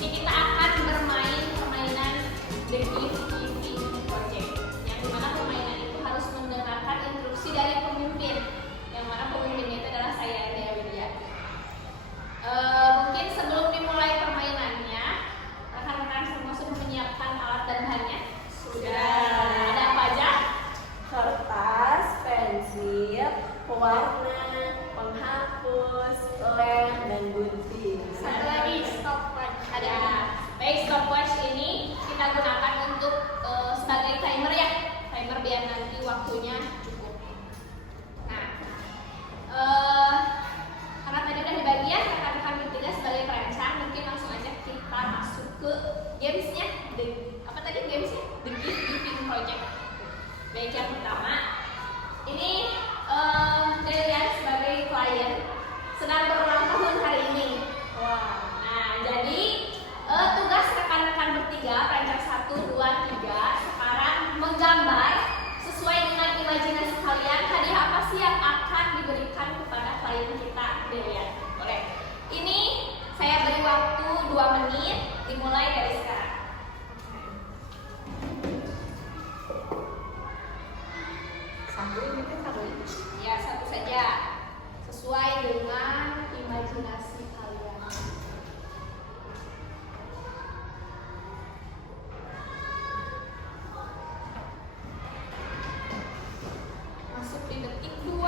Ini kita akan bermain permainan The Gift Giving Project, yang dimana permainan itu harus mendengarkan instruksi dari pemimpin, yang mana pemimpinnya itu adalah saya, Dea Widya. Mungkin sebelum dimulai permainannya, rekan-rekan semua sudah menyiapkan alat dan bahannya? Sudah. Ada apa aja? Kertas, pensil, pewarna, penghapus, lem, dan gunting. Satu lagi stopwatch. Ada. Baik, stopwatch ini kita gunakan untuk sebagai timer ya. Timer biar nanti waktunya cukup. Nah, karena tadi udah dibagi ya rekan-rekan bertiga sebagai perancang, mungkin langsung aja kita masuk ke gamesnya. Apa tadi gamesnya? The Gift Giving Project. Baik, yang pertama ini Delian sebagai klien sedang berulang tahun hari ini. Wah. Nah, jadi tugas rekan-rekan bertiga, perancang 1, 2, 3 sekarang menggambar sesuai dengan imajinasi kalian hadiah apa sih yang akan diberikan kepada klien kita, Delian. Boleh. Ini saya beri waktu 2 menit, dimulai dari sekarang. Ya, satu saja. Sesuai dengan imajinasi kalian. Masuk di detik 22.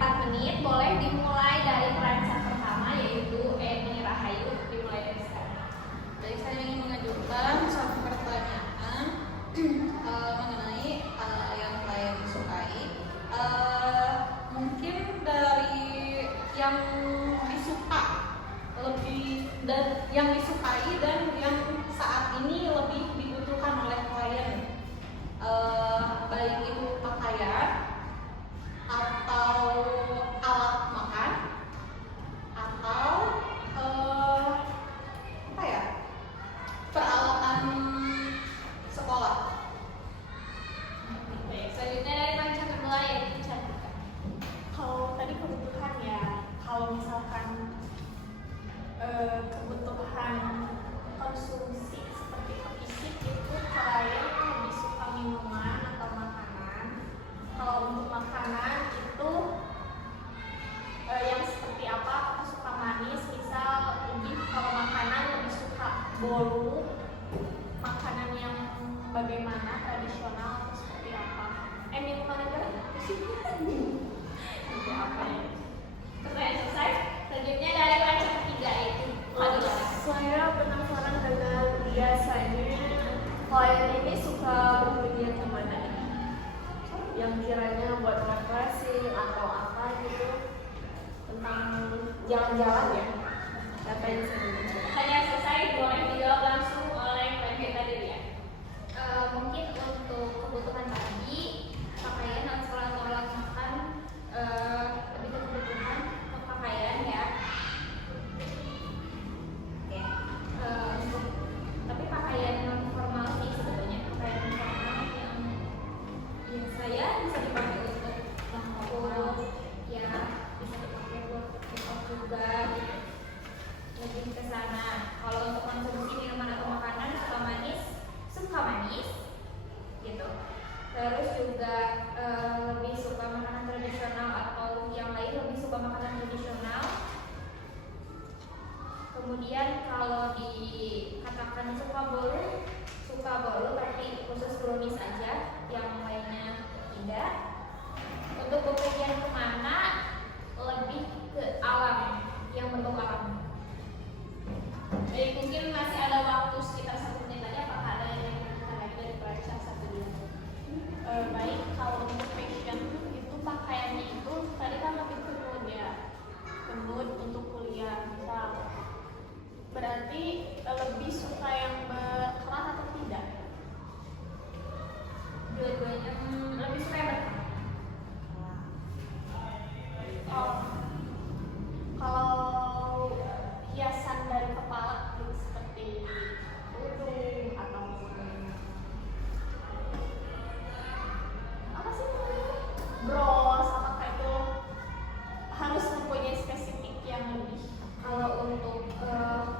4 menit. Boleh dimulai dari perancang pertama yaitu Eni Rahayu. Dimulai dari sekarang. Baik, saya ingin mengajukan satu pertanyaan mengenai yang klien disukai. Mungkin dari yang disuka lebih dan yang disukai dan yang saat ini lebih dibutuhkan oleh klien, baik itu pakaian atau alat makan atau apa ya, peralatan sekolah. Baik, selanjutnya dari perancang kedua yaitu Cantika. Kalau tadi kebutuhan ya, kalau misalkan kebutuhan konsumsi seperti fisik itu klien lebih suka minuman atau makanan. Kalau untuk makanan itu yang seperti apa? Apakah suka manis? Misal lebih kalau makanan lebih suka bolu, makanan yang bagaimana, tradisional atau seperti apa? Minuman aja seperti apa ya? Pertanyaan selesai. Selanjutnya dari perancang ketiga yaitu Fadila. Saya penasaran dengan biasanya klien ini suka berpergian kemana nih? Yang kiranya buat refreshing atau apa gitu, tentang jalan-jalan ya? Apa yang sebenarnya? Pertanyaan selesai, boleh dijawab langsung oleh klien kita dulu ya. Mungkin untuk kebutuhan tadi pakaian atau alat makan, lebih ke kebutuhan untuk pakaian ya. Oke. Untuk tapi pakaian non formal sih sebetulnya, pakaian non formal yang saya bisa dipakai untuk mahasiswa ya, bisa dipakai buat kita juga gitu. Lebih ke sana. Kalau untuk konsumsi minuman atau makanan suka manis gitu. Terus juga lebih suka makanan tradisional atau yang lain lebih suka makanan tradisional. Kemudian kalau dikatakan suka bolu berarti khusus brownies aja, yang lainnya tidak. Untuk bepergian kemana lebih ke alam, yang berbau alam. Baik, mungkin masih ada waktu sekitar 1 menit lagi. Apakah ada yang ditanyakan lagi dari perancang satu dua? Baik, kalau untuk fashion itu pakaiannya itu tadi kan lebih ke mood ya, ke mood untuk kuliah misal. Berarti lebih suka yang berkerah atau tidak? Dua-duanya lebih suka yang berkerah. Oh, kalau hiasan dari kepala gitu, seperti kerudung atau apa sih namanya, bros, apakah itu harus mempunyai spesifik yang lebih? Kalau untuk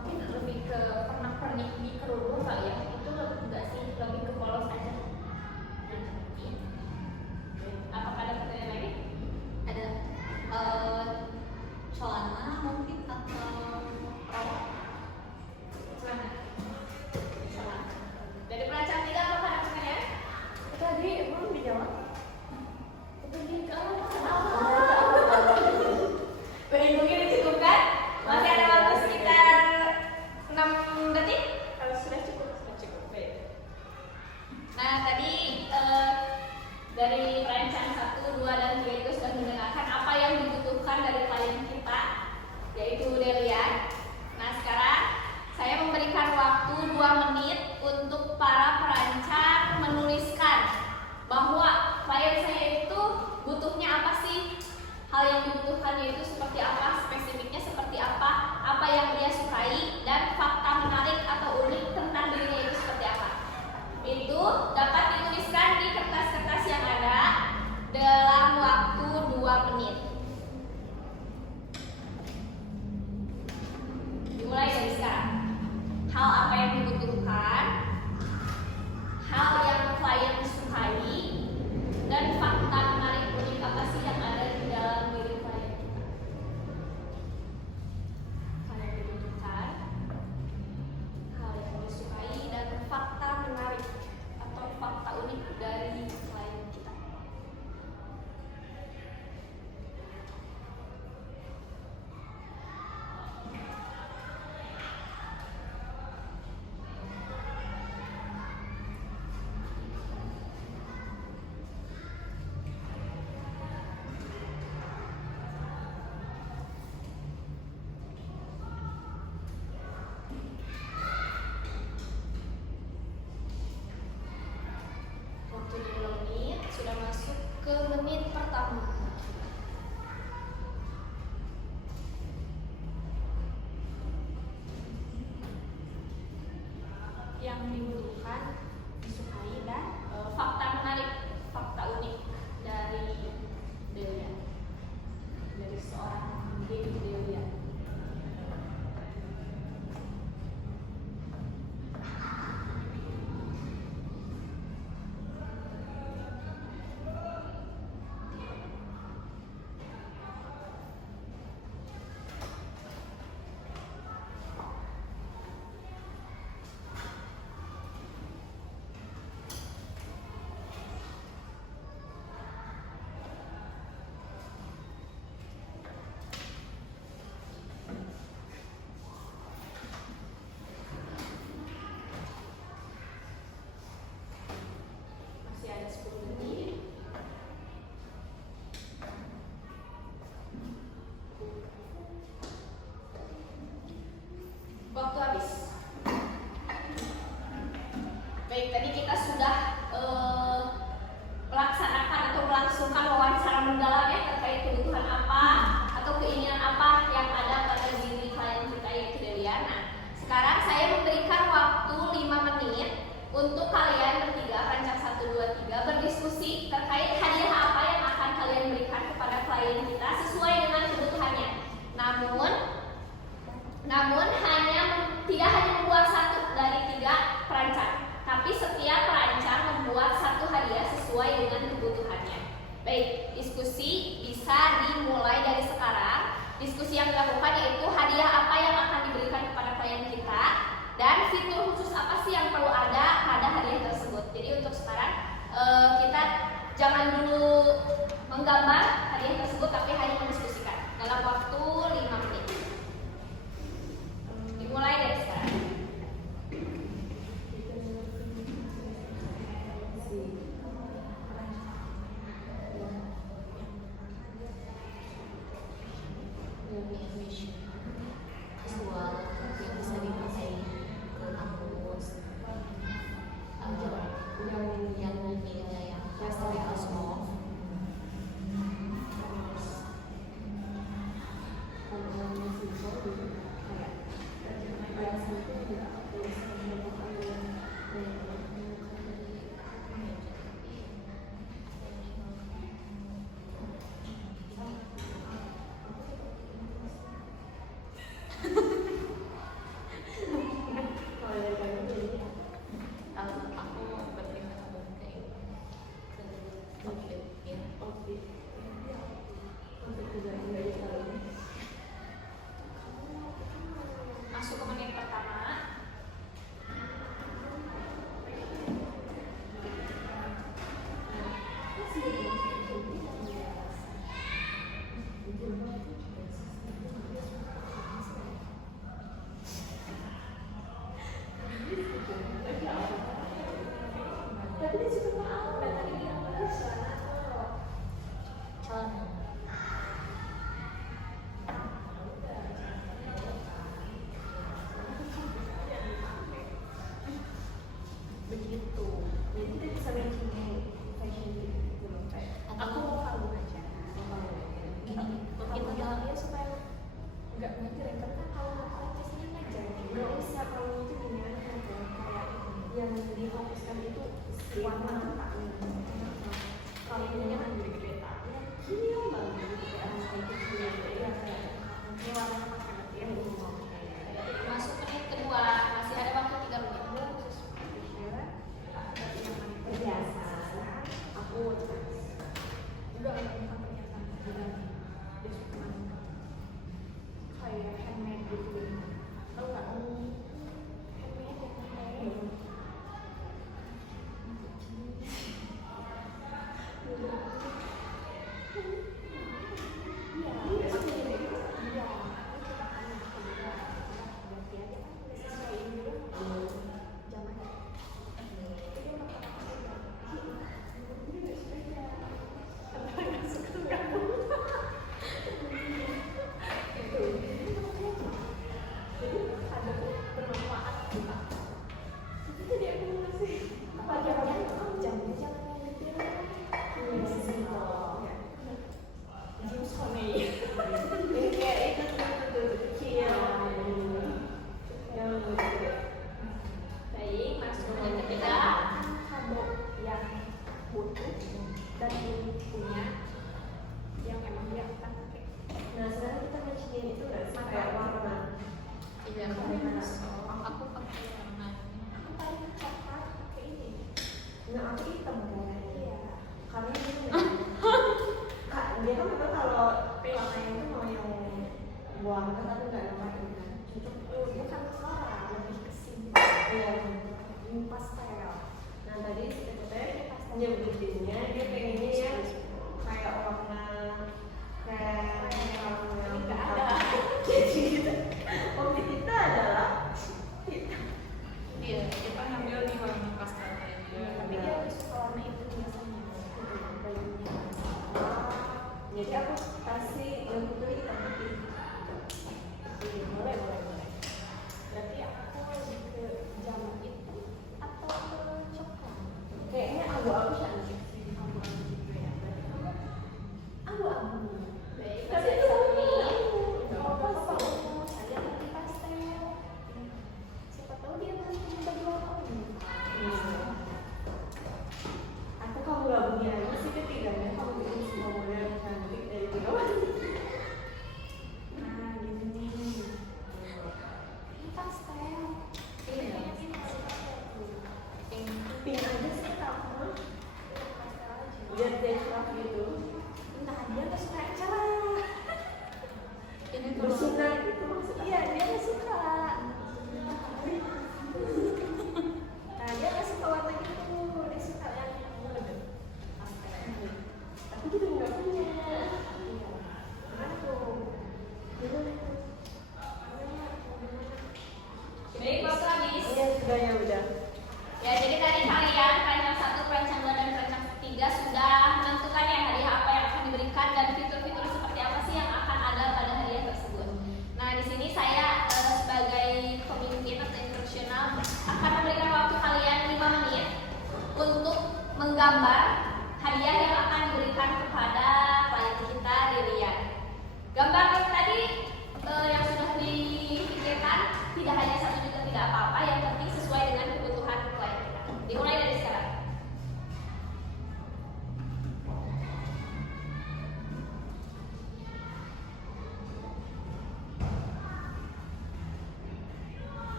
mungkin lebih ke pernak-pernik di kerudung kali ya, itu lebih enggak sih, lebih ke polos aja. Apakah ada pertanyaan lagi? Ada celana mungkin atau rok. Celana. Dari perancang tiga apakah ada pertanyaan? Tadi belum dijawab. Pergi ke apa? Baik, mungkin dicukupkan. Masih ada waktu sekitar 6 detik. Kalau sudah cukup. Baik. Nah, tadi dari perancang 1, 2, dan 3 itu sudah mendengarkan apa yang dibutuhkan dari klien kita, yaitu Delia. Nah, sekarang saya memberikan waktu 2 menit untuk para perancang menuliskan bahwa klien saya itu butuhnya apa sih, hal yang dibutuhkan yaitu seperti apa, spesifiknya seperti apa yang dia sukai, dan fakta menarik atau unik tentang dirinya itu seperti apa. Itu dapat dituliskan di kertas-kertas yang ada dalam waktu 2 menit. Dimulai dari sekarang. Hal apa yang dibutuhkan, hal yang klien sukai, dan fakta menarik unik apa sih yang ada di dalam diri klien kita. Hal yang dibutuhkan, hal yang disukai, dan fakta menarik atau fakta unik dari klien kita. seorang Dewi Dewian. Masih ada 10 menit. Waktu habis. Baik, tadi kita sudah melaksanakan atau melangsungkan wawancara mendalam ya terkait kebutuhan apa atau keinginan apa yang ada pada diri klien kita yaitu Dewian. Nah, sekarang saya memberikan waktu 5 menit untuk kalian bertiga, rancang 1, 2, 3 berdiskusi terkait hadiah apa yang akan kalian berikan kepada klien kita sesuai dengan kebutuhannya. Namun tidak hanya membuat satu dari 3 perancang, tapi setiap perancang membuat satu hadiah sesuai dengan kebutuhannya. Baik, diskusi bisa dimulai dari sekarang. Diskusi yang dilakukan yaitu hadiah apa yang akan diberikan kepada klien kita dan fitur khusus apa sih yang perlu ada pada hadiah tersebut. Jadi untuk sekarang kita jangan dulu menggambar hadiah tersebut, tapi hanya mendiskusikan dalam waktu 5 menit. Dimulai dari sekarang. Visual yang bisa dipakai ke kampus yang media yang pastel small Masuk ke menit pertama. celana. Begitu. Jadi kita bisa matching fashion gitu loh. Aku mau kalung aja. Gini, Kita kita ya supaya nggak ngajar ya, karena kalau aku biasanya ngajar nggak usah kalau itu gimana aja kayak yang difokuskan itu warna matanya. Kalau ini kan gede-gede taknya kecil banget gitu kayak anak kecil ya kayak ini warna matanya ya Masuk menit kedua. Masih ada waktu 3 menit. biasa aku juga nggak bisa perhiasan juga dia suka kayak handmade gitu tau nggak handmade yang kayak kasih lembu putih hitam putih. Oke, boleh. Berarti aku lebih ke jamu itu atau ke coklat? Kayaknya abu-abu cantik sih. Abu-abu juga ya. Berarti kamu abu-abu. Baik, Tapi Mas itu Safni. Gak apa-apa, saya pakai pastel. Siapa tahu dia masih baju warna ungu. Aku kamu gabungin aja sih ketiganya. Kamu bikin semua model yang cantik dari tiga warna. Nah, gini nih. Ini pastel. Ini ya. Pink aja sih kamu. Pastel aja. Biar dia cerah gitu. Nah, dia nggak suka yang cerah. Ini Bersinar gitu maksudnya. Iya, dia nggak suka. Nah, dia nggak suka warna gitu. Dia suka yang pastel. Tapi kita nggak punya. Gimana tuh? Gimana? Baik, waktu habis. Iya, sudah ya udah. Ya, jadi tadi kalian perancang 1, perancang 2, dan perancang 3 sudah menentukan ya hadiah apa yang akan diberikan dan fitur-fitur seperti apa sih yang akan ada pada hadiah tersebut. Nah, di sini saya sebagai pemimpin atau instruksional akan memberikan waktu kalian 5 menit untuk menggambar hadiah yang akan diberikan kepada klien kita, Lilian. Gambar yang tadi yang sudah dipikirkan tidak hanya satu juga tidak apa-apa, yang penting sesuai dengan kebutuhan klien kita. Dimulai dari sekarang.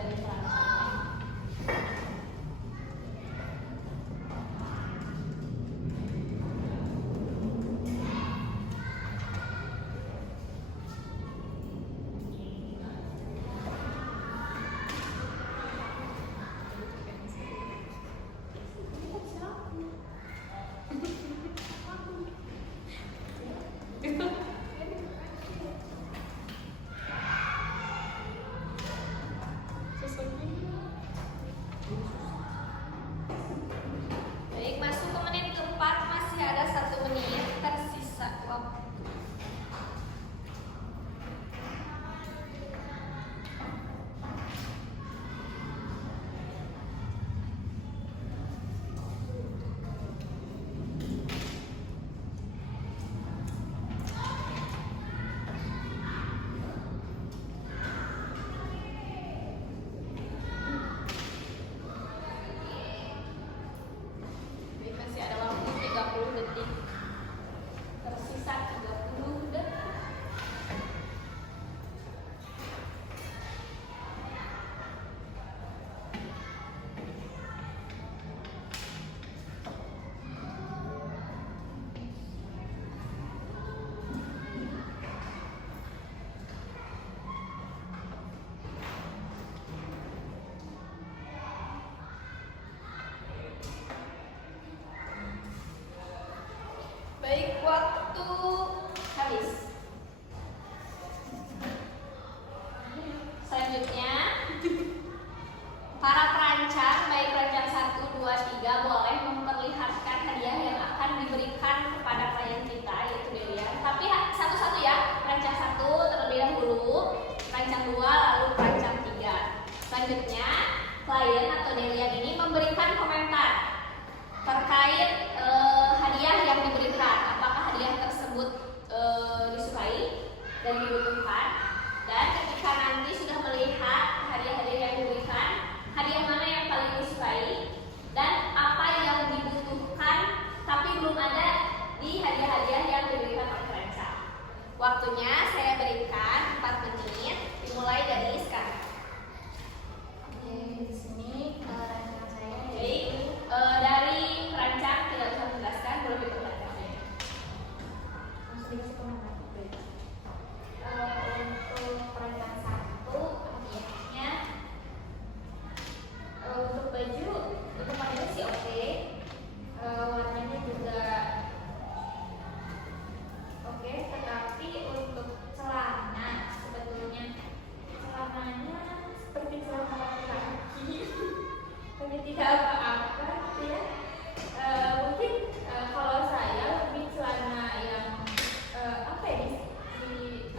dari perancang. Baik, masuk ke menit keempat, masih ada 1 menit tersisa waktu. Baik, masih ada waktu 30 detik. Tersisa 30 detik. Baik, waktu habis. Selanjutnya, para perancang, baik perancang 1, 2, 3 boleh memperlihatkan hadiah yang akan diberikan kepada klien kita, yaitu Delia. Tapi satu-satu ya, perancang 1 terlebih dahulu, perancang 2, lalu perancang 3. Selanjutnya, klien atau Delia ini memberikan komentar terkait hadiah yang diberikan, apakah hadiah tersebut disukai dan dibutuhkan, dan ketika nanti sudah melihat hadiah-hadiah yang diberikan, hadiah mana yang paling disukai dan apa yang dibutuhkan tapi belum ada di hadiah-hadiah yang diberikan oleh perancang. Waktunya saya berikan 4 menit, dimulai dari sekarang. Oke, di sini rancangan saya Baik, dari perancang tidak usah menjelaskan, belum diperlihatkan. langsung dikasih komentar. Untuk perancang 1 hadiahnya untuk baju, untuk bajunya sih oke. Warnanya juga oke, tetapi untuk celana sebetulnya celananya seperti celana laki-laki. Tapi tidak apa-apa gitu ya. Mungkin kalau saya lebih celana yang apa ya di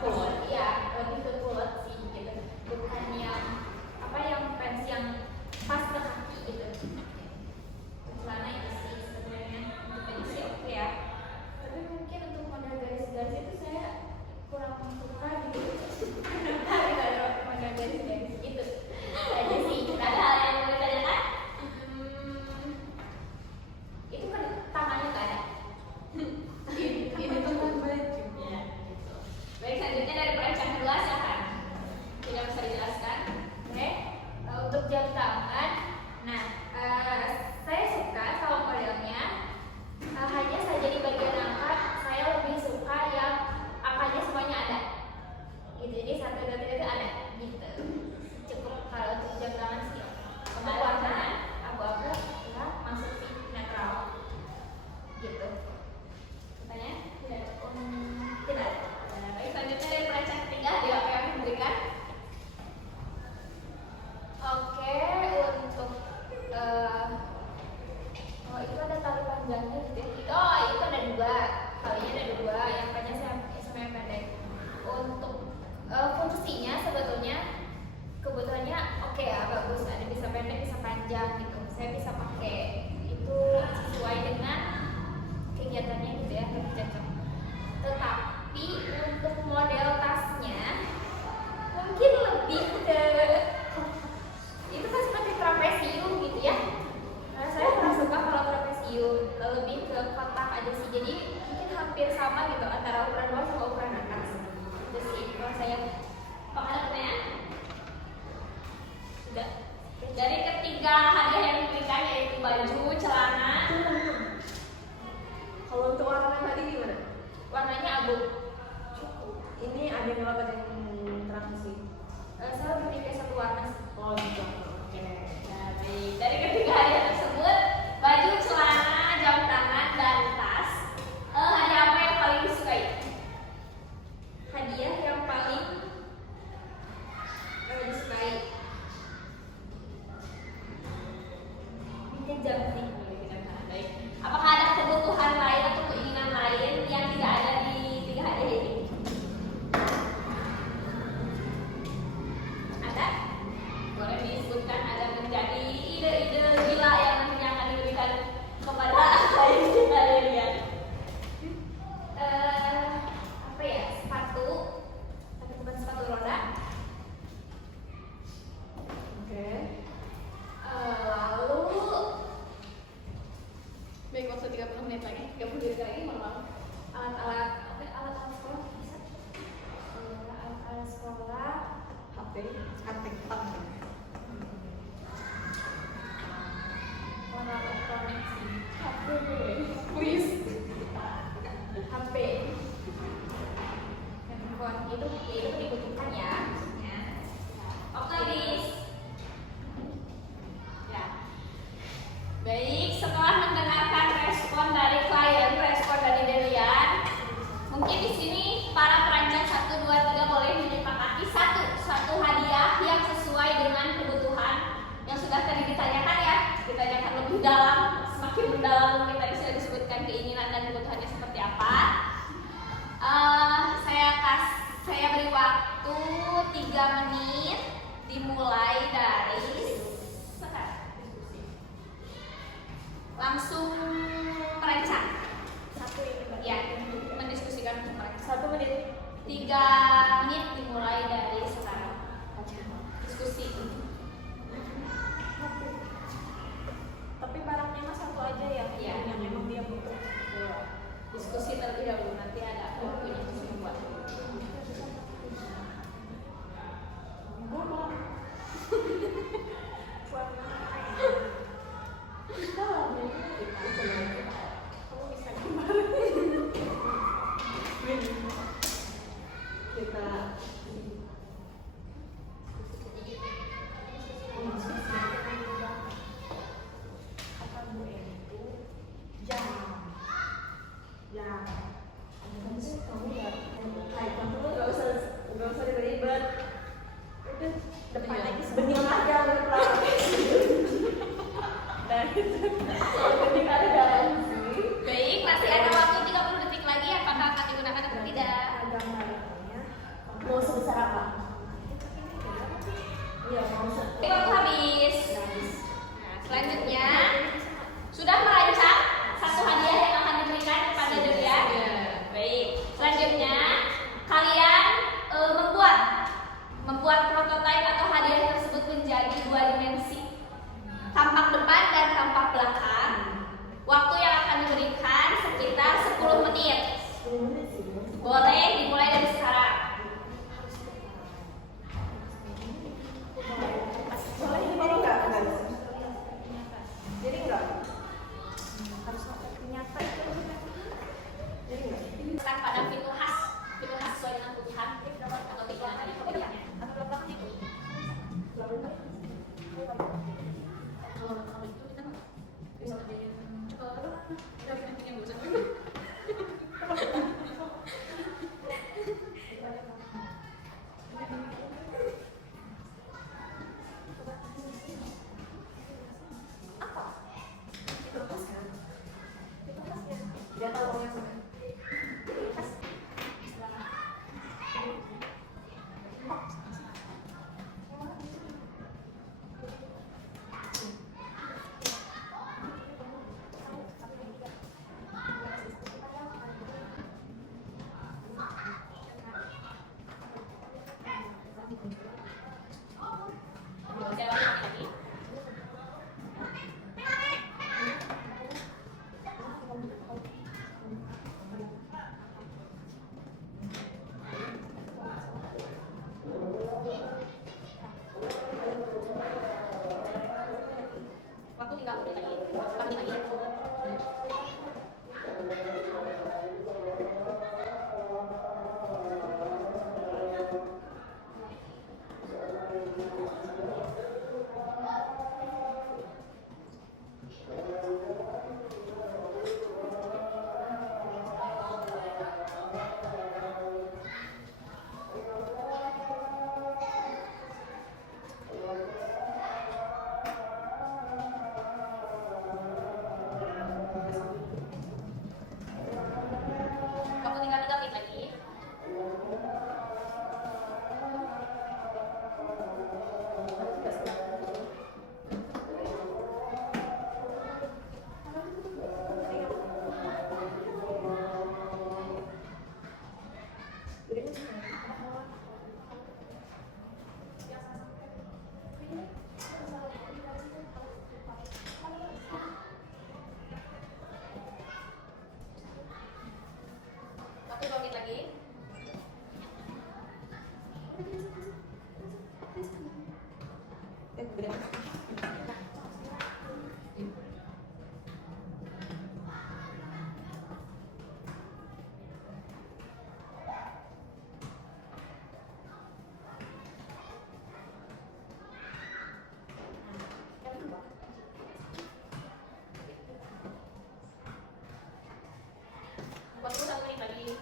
kulot ya, lebih ke kulot sih gitu, bukan yang apa yang pants yang pas ke kaki gitu. Celana itu sih sebenarnya untuk baju sih oke ya, tapi mungkin untuk model garis-garis itu saya kurang suka gitu. Kenapa tidak ada model garis-garis gitu aja sih. Tidak ada hal yang mau ditanyakan? Itu kan tangannya nggak ada. Ini teman baju. Ya, gitu. Baik, selanjutnya dari perancang 2, silakan. Tidak bisa dijelaskan. Oke, untuk jam tangan, nah saya suka sama modelnya. Hanya saja di bagian angkat saya lebih suka yang angkatnya semuanya ada. Gitu, jadi 1, 2, 3 itu ada. Gitu. Cukup kalau untuk jam tangan sih. Untuk warna abu-abu ya masuk sih netral. Gitu. Pertanyaan? Tidak ada. Tidak ada. Baik, selanjutnya dari perancang 3, hadiah apa yang diberikan? Oke, Sudah. Dari ketiga hadiah yang diberikan yaitu baju, celana. Kalau untuk warna tadi gimana? Warnanya abu. Ini ada yang gelap, ada yang terang sih. Saya lebih ke satu warna. Oh, gitu. Oke. Dari ketiga hadiah tersebut, baju, celana, jam tangan, dan tas. Hadiah apa yang paling disukai? Hadiah yang paling disukai. Ini jam nih. Baik. Apakah ada kebutuhan lain atau keinginan lain yang tidak ada di tiga hadiah ini? Ada? Boleh disebutkan agar menjadi ide-ide gila yang nantinya akan diberikan kepada kalian. Apa ya? Sepatu, tapi bukan sepatu roda. Oke. Lalu Baik, waktu 30 menit lagi, 30 detik lagi, mohon maaf. alat-alat apa? Alat-alat sekolah bisa. Alat-alat sekolah. HP. Warna elektronik sih. Please. HP. Handphone itu dibutuhkan ya. Oke, Lis. Ya. Baik, setelah mendengarkan respon dari klien, respon dari Delian, mungkin di sini para perancang 1, 2, 3 boleh menyepakati satu hadiah yang sesuai dengan kebutuhan yang sudah tadi ditanyakan ya. Ditanyakan lebih dalam, semakin mendalam mungkin tadi sudah disebutkan keinginan dan kebutuhannya seperti apa. Saya beri waktu 3 menit dimulai dari sekarang. Langsung perancang. Ya, mendiskusikan untuk perancang. 1 menit. 3 menit dimulai dari sekarang. Diskusi. Tapi barangnya mah satu aja ya. Iya. Yang memang dia butuh. Diskusi terlebih dahulu, nanti ada waktunya untuk membuat. Gak usah ribet-ribet. Udah depan lagi sebentar aja udah. Dan itu ketika ada dalam sih. Baik, masih ada waktu 30 detik lagi. Apakah akan digunakan atau tidak? Mau sebesar apa? Iya, mau Waktu habis. Nah, selanjutnya sudah merancang satu hadiah yang akan diberikan kepada Delian. Baik, selanjutnya kalian membuat prototipe atau hadiah tersebut menjadi 2 dimensi, tampak depan dan tampak belakang. Waktu yang akan diberikan sekitar 10 menit. Boleh dimulai dari sekarang. Boleh nggak? Jadi nggak? Harus nyata. Jadi nggak? Bukan pada fitur khas sesuai dengan kebutuhan atau pikiran tadi kebutuhannya. Kalau itu kita bisa ngerjain nanti yang bosan. Dia tahu orangnya mana. Waktu 1 menit lagi.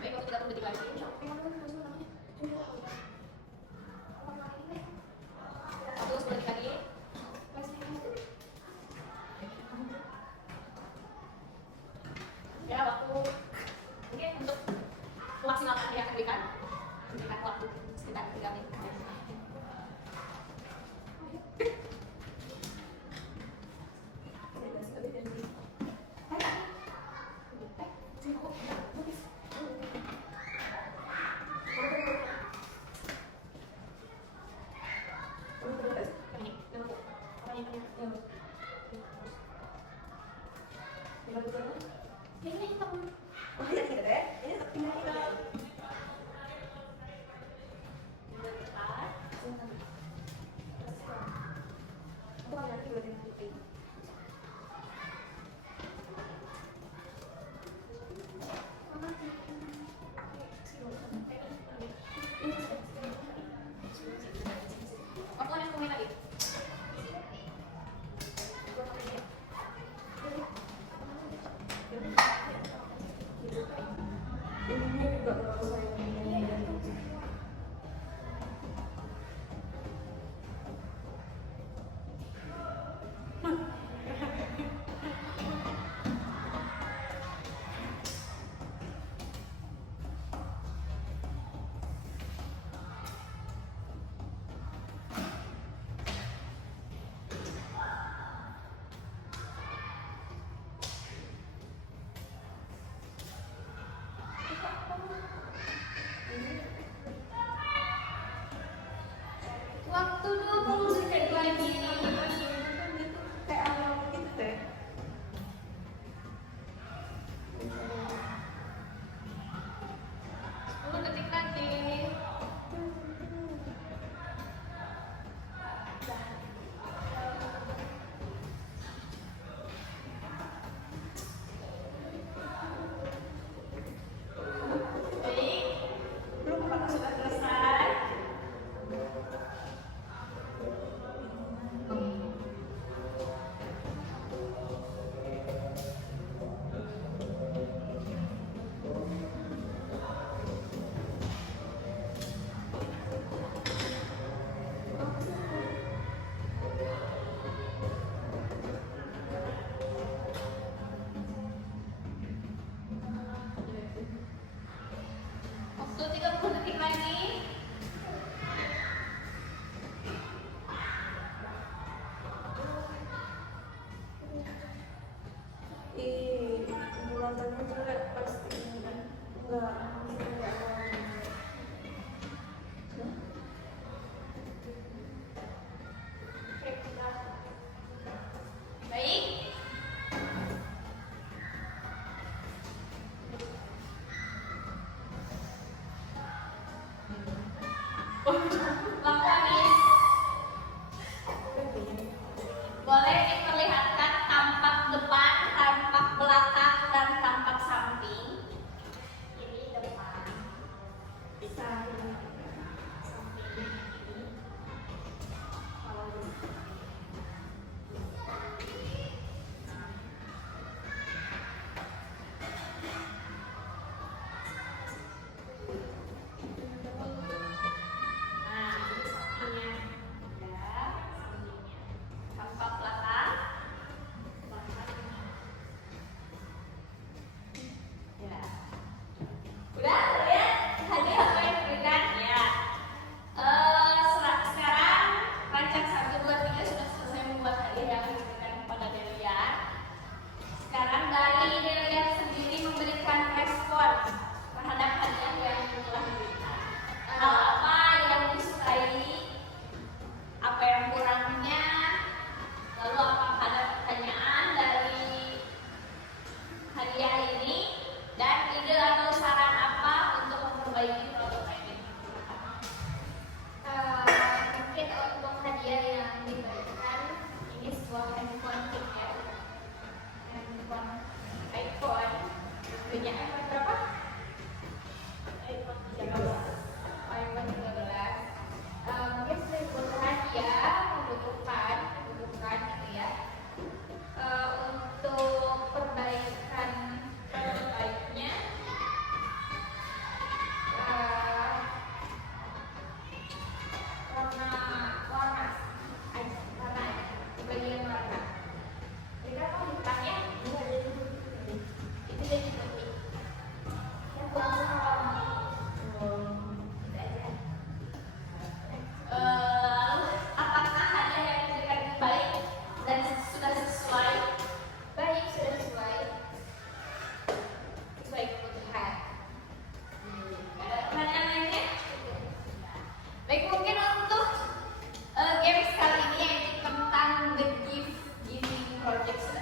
Baik, waktu 30 detik lagi. Waktu 10 detik lagi. Ya, waktu oke untuk memaksimalkan yang akan berikan waktu sekitar 3 menit. Waktu ada 10 menit lagi. Ininya juga kalau saya Waktu 20 detik lagi. kayak awal gitu deh. 10 detik lagi. Baik. Belum pernah sudah Selesai. Waktu 30 detik lagi. Bulatannya juga pasti enggak Baik. cortex